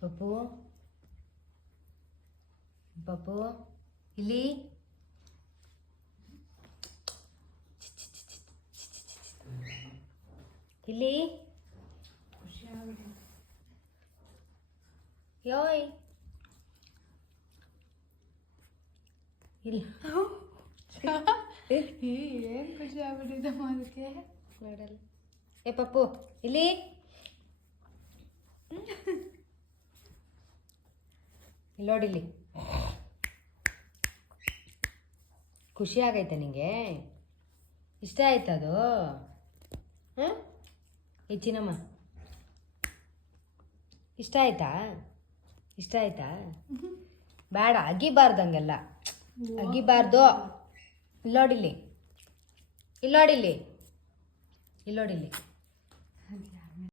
ಪಪ್ಪು ಪಪ್ಪು ಇಲ್ಲಿ ಇಲ್ಲಿ ಯೋಯ್ ಇಲ್ಲ ಏನು ಖುಷಿ ಆಗ್ಬಿಟ್ಟಿದ್ದಮ್ಮ ಅದಕ್ಕೆ ನೋಡಲ್ಲ. ಏ ಪಪ್ಪು ಇಲ್ಲಿ ನೋಡಿಲ್ಲಿ. ಖುಷಿ ಆಗೈತೆ ನಿಂಗೆ? ಇಷ್ಟ ಆಯ್ತು ಅದು? ಹಾಂ ಚಿನ್ನಮ್ಮ ಇಷ್ಟ ಆಯ್ತಾ? ಇಷ್ಟ ಆಯ್ತಾ? ಬೇಡ ಅಗಿಬಾರ್ದಂಗೆಲ್ಲ, ಅಗಿಬಾರ್ದು. ಇಲ್ಲೋಡಿಲ್ಲಿ ಇಲ್ಲೋಡಿಲ್ಲಿ ಇಲ್ಲೋಡಿಲ್ಲಿ